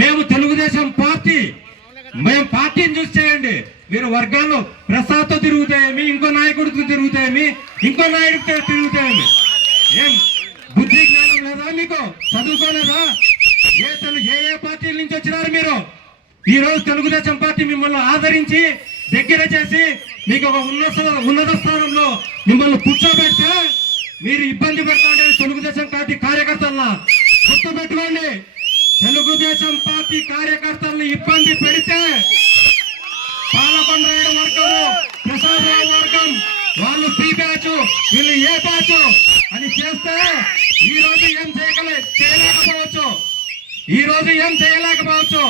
మేము తెలుగుదేశం పార్టీ మేము పార్టీని చూసి చేయండి మీరు వర్గాల్లో ప్రసాద్తో తిరుగుతాయేమి ఇంకో నాయకుడితో తిరుగుతాయేమి ఇంకో నాయకుడితో తిరుగుతాయేమి ఏం బుద్ధి జ్ఞానం లేదా మీకు చదువుకోలేదా ఏ ఏ ఏ పార్టీల నుంచి వచ్చినారు మీరు ఈ రోజు తెలుగుదేశం పార్టీ మిమ్మల్ని ఆదరించి దగ్గర చేసి మీకు ఒక ఉన్నత ఉన్నత స్థానంలో మిమ్మల్ని కూర్చోబెడితే మీరు ఇబ్బంది పెడతా తెలుగుదేశం పార్టీ కార్యకర్తల గుర్తుపెట్టుకోండి తెలుగుదేశం పార్టీ కార్యకర్తలను ఇబ్బంది పెడితే పాలకొండరాయుడు వర్గము ప్రసాదరావు వర్గం వాళ్ళు పీ బ్యాచ్ వీళ్ళు ఏ బ్యాచ్ అని చేస్తే ఈ రోజు ఏం చేయగలే చేయలేకపోవచ్చు ఈ రోజు ఏం చేయలేకపోవచ్చు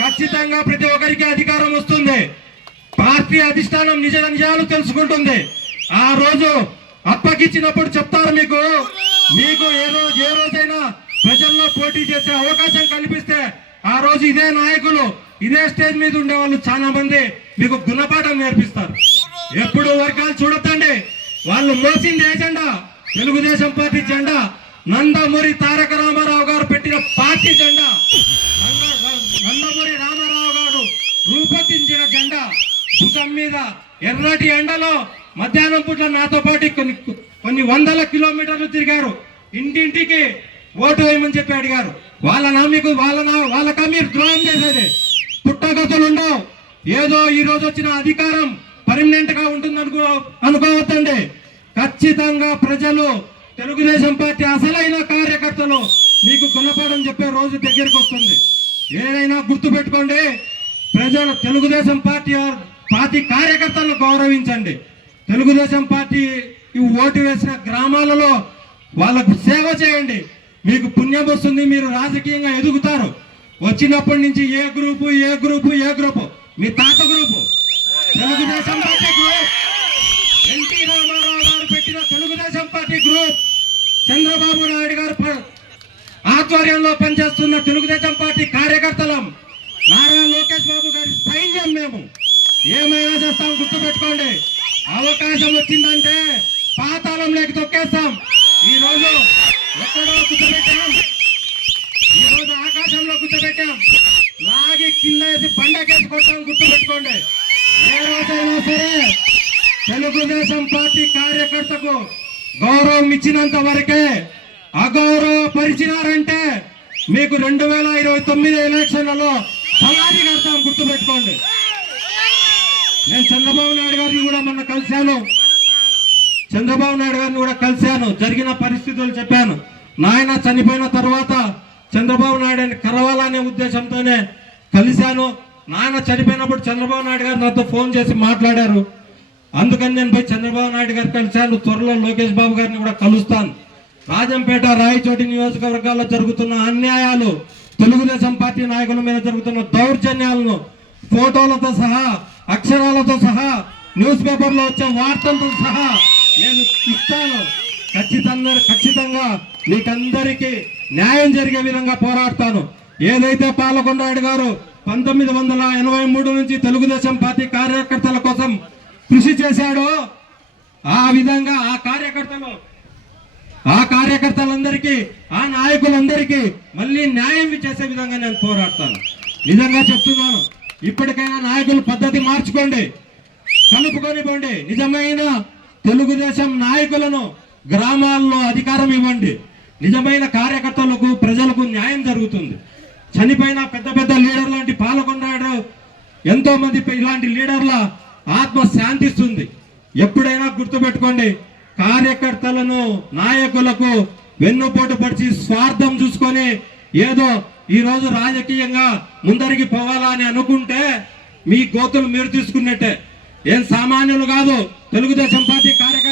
ఖచ్చితంగా ప్రతి ఒక్కరికి అధికారం వస్తుంది పార్టీ అధిష్టానం నిజ నిజాలు తెలుసుకుంటుంది ఆ రోజు అప్పగిచ్చినప్పుడు చెప్తారు మీకు మీకు ఏ రోజు ఏ రోజైనా ప్రజల్లో పోటీ చేసే అవకాశం కల్పిస్తే ఆ రోజు ఇదే నాయకులు ఇదే స్టేజ్ మీద ఉండే వాళ్ళు చాలా మంది మీకు గుణపాఠం నేర్పిస్తారు ఎప్పుడు వర్గాలు చూడొద్దండి వాళ్ళు మోసింది ఏ జెండా తెలుగుదేశం పార్టీ జెండా నందమూరి తారక రామారావు గారు పెట్టిన పార్టీ జెండా నందమూరి రామారావు గారు రూపొందించిన జెండా భుజం మీద ఎర్రటి ఎండలో మధ్యాహ్నం పూట నాతో పాటు కొన్ని కొన్ని వందల కిలోమీటర్లు తిరిగారు ఇంటింటికి ఓటు వేయమని చెప్పి అడిగారు వాళ్ళ మీకు వాళ్ళ వాళ్ళక మీరు ద్రోహం చేసేది పుట్టగతులు ఉండవు ఏదో ఈ రోజు వచ్చిన అధికారం పర్మనెంట్ గా ఉంటుంది అనుకో అనుకోవద్దండి ఖచ్చితంగా ప్రజలు తెలుగుదేశం పార్టీ అసలైన కార్యకర్తలు మీకు గుణపాఠం చెప్పే రోజు దగ్గరికి వస్తుంది ఏదైనా గుర్తుపెట్టుకోండి ప్రజలు తెలుగుదేశం పార్టీ పార్టీ కార్యకర్తలను గౌరవించండి తెలుగుదేశం పార్టీ ఓటు వేసిన గ్రామాలలో వాళ్ళకు సేవ చేయండి మీకు పుణ్యం వస్తుంది మీరు రాజకీయంగా ఎదుగుతారు వచ్చినప్పటి నుంచి ఏ గ్రూపు ఏ గ్రూపు ఏ గ్రూపు మీ తాత group Telugu Desam party group NT Rama Rao గారు పెట్టిన తెలుగుదేశం పార్టీ గ్రూప్ చంద్రబాబు నాయుడు గారు ఆధ్వర్యంలో పనిచేస్తున్న తెలుగుదేశం పార్టీ కార్యకర్తలం నారా లోకేష్ బాబు గారి సైన్యం మేము ఏమైనా చేస్తాం గుర్తుపెట్టుకోండి అవకాశం వచ్చిందంటే పాతాళం లేక తొక్కేస్తాం ఈ రోజు ఎక్కడో కూర్చోబెట్టాం ఈరోజు ఆకాశంలో కుచ్చబెట్టాం లాగి కింద వేసి పండకేసి కొట్టాం గుర్తుపెట్టుకోండి ఏ రోజైనా సరే తెలుగుదేశం పార్టీ కార్యకర్తకు గౌరవం ఇచ్చినంత వరకే అగౌరవ పరిచినారంటే మీకు రెండు వేల ఇరవై తొమ్మిది ఎలక్షన్లలో సలాది కడతాం గుర్తుపెట్టుకోండి నేను చంద్రబాబు నాయుడు గారిని కూడా మొన్న కలిశాను చంద్రబాబు నాయుడు గారిని కూడా కలిశాను జరిగిన పరిస్థితులు చెప్పాను నాయన చనిపోయిన తర్వాత చంద్రబాబు నాయుడు కలవాలనే ఉద్దేశంతోనే కలిశాను నాయన చనిపోయినప్పుడు చంద్రబాబు నాయుడు గారు నాతో ఫోన్ చేసి మాట్లాడారు అందుకని నేను పోయి చంద్రబాబు నాయుడు గారు కలిశాను త్వరలో లోకేష్ బాబు గారిని కూడా కలుస్తాను రాజంపేట రాయచోటి నియోజకవర్గాల్లో జరుగుతున్న అన్యాయాలు తెలుగుదేశం పార్టీ నాయకుల మీద జరుగుతున్న దౌర్జన్యాలను ఫోటోలతో సహా అక్షరాలతో సహా న్యూస్ పేపర్లో వచ్చే వార్తలతో సహా నేను ఇస్తాను ఖచ్చితంగా ఖచ్చితంగా మీకందరికీ న్యాయం జరిగే విధంగా పోరాడతాను ఏదైతే పాలకొండ గారు పంతొమ్మిది వందల ఎనభై మూడు నుంచి తెలుగుదేశం పార్టీ కార్యకర్తల కోసం కృషి చేశాడో ఆ విధంగా ఆ కార్యకర్తలు ఆ కార్యకర్తలందరికీ ఆ నాయకులందరికీ మళ్ళీ న్యాయం చేసే విధంగా నేను పోరాడతాను నిజంగా చెప్తున్నాను ఇప్పటికైనా నాయకులు పద్ధతి మార్చుకోండి కలుపుకొని పోండి నిజమైన తెలుగుదేశం నాయకులను గ్రామాల్లో అధికారం ఇవ్వండి నిజమైన కార్యకర్తలకు ప్రజలకు న్యాయం జరుగుతుంది చనిపోయిన పెద్ద పెద్ద లీడర్ లాంటి పాల్గొన్నాడు ఎంతో మంది ఇలాంటి లీడర్ల ఆత్మ శాంతిస్తుంది ఎప్పుడైనా గుర్తుపెట్టుకోండి కార్యకర్తలను నాయకులకు వెన్నుపోటు పరిచి స్వార్థం చూసుకొని ఏదో ఈరోజు రాజకీయంగా ముందరికి పోవాలా అని అనుకుంటే మీ గోతులు మీరు తీసుకున్నట్టే ఏం సామాన్యులు కాదు पार्टी कार्यकर्ता